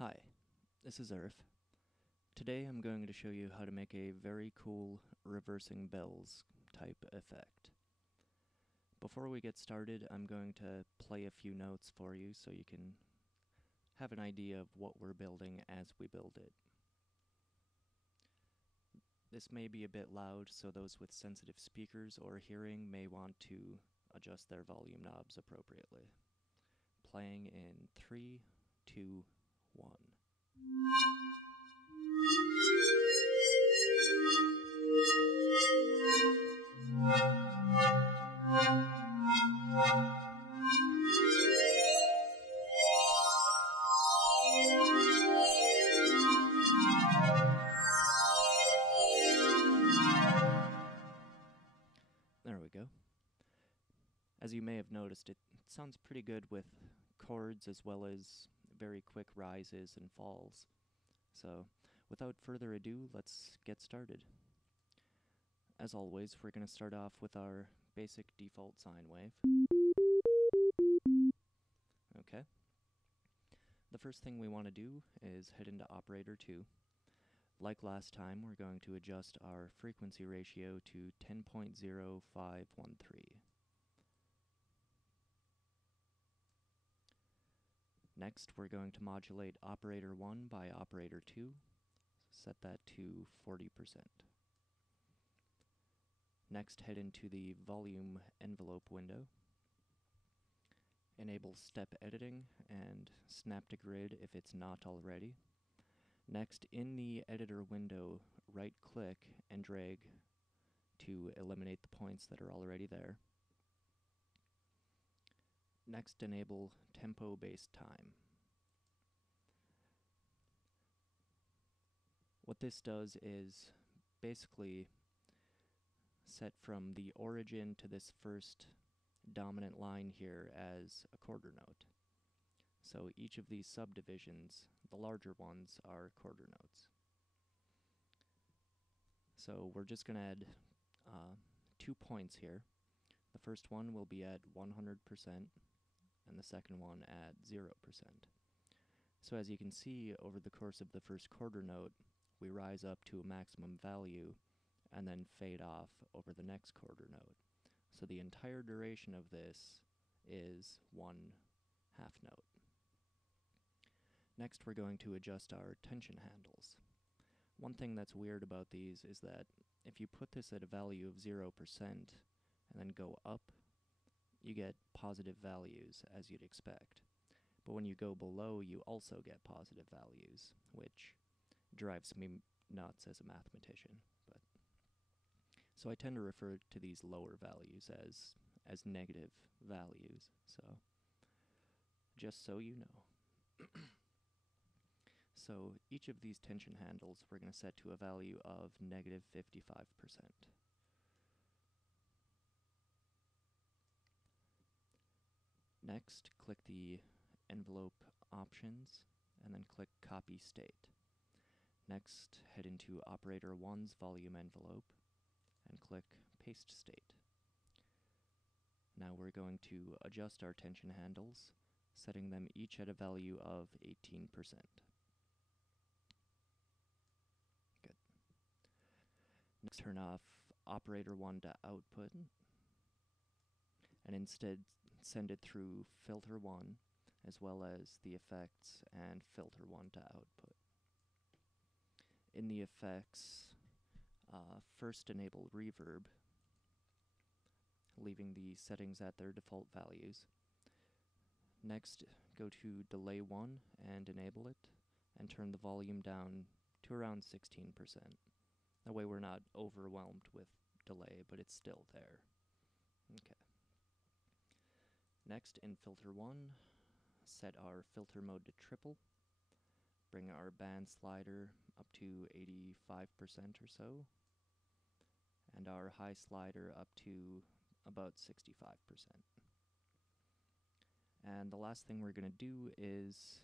Hi, this is Earth. Today I'm going to show you how to make a very cool reversing bells type effect. Before we get started, I'm going to play a few notes for you so you can have an idea of what we're building as we build it. This may be a bit loud, so those with sensitive speakers or hearing may want to adjust their volume knobs appropriately. Playing in 3, 2, 1. There we go. As you may have noticed, it sounds pretty good with chords as well as very quick rises and falls. So, without further ado, let's get started. As always, we're going to start off with our basic default sine wave. Okay. The first thing we want to do is head into operator 2. Like last time, we're going to adjust our frequency ratio to 10.0513. Next, we're going to modulate operator 1 by operator 2. Set that to 40%. Next, head into the volume envelope window. Enable step editing and snap to grid if it's not already. Next, in the editor window, right-click and drag to eliminate the points that are already there. Next, enable tempo-based time. What this does is basically set from the origin to this first dominant line here as a quarter note. So each of these subdivisions, the larger ones, are quarter notes. So we're just going to add 2 points here. The first one will be at 100%, and the second one at 0%. So as you can see, over the course of the first quarter note, we rise up to a maximum value and then fade off over the next quarter note. So the entire duration of this is 1 half note. Next, we're going to adjust our tension handles. One thing that's weird about these is that if you put this at a value of 0% and then go up, you get positive values, as you'd expect. But when you go below, you also get positive values, which drives me nuts as a mathematician. So I tend to refer to these lower values as negative values, so just so you know. So each of these tension handles we're going to set to a value of negative 55%. Next, click the envelope options and then click copy state. Next, head into operator 1's volume envelope and click paste state. Now we're going to adjust our tension handles, setting them each at a value of 18%. Good. Next, turn off operator 1 to output and instead send it through filter 1 as well as the effects and filter 1 to output. In the effects, first enable reverb, leaving the settings at their default values. Next, go to delay 1 and enable it, and turn the volume down to around 16%. That way we're not overwhelmed with delay, but it's still there. Okay. Next, in filter 1, set our filter mode to triple. Bring our band slider up to 85% or so, and our high slider up to about 65%. And the last thing we're going to do is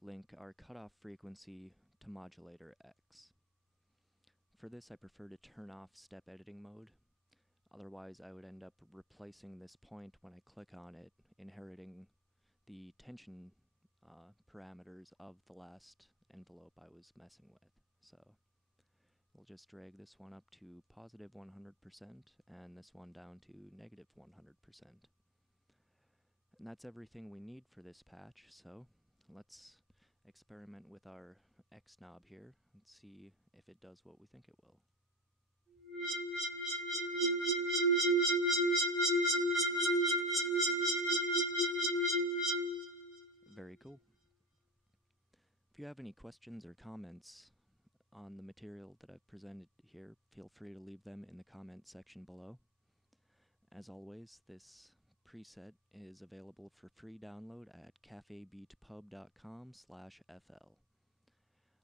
link our cutoff frequency to modulator X. For this, I prefer to turn off step editing mode. Otherwise, I would end up replacing this point when I click on it, inheriting the tension parameters of the last envelope I was messing with. So we'll just drag this one up to positive 100% and this one down to negative 100%. And that's everything we need for this patch, so let's experiment with our X knob here and see if it does what we think it will. Very cool. If you have any questions or comments on the material that I've presented here, feel free to leave them in the comment section below. As always, this preset is available for free download at cafebeatpub.com/fl.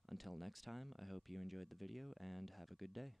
Until next time, I hope you enjoyed the video and have a good day.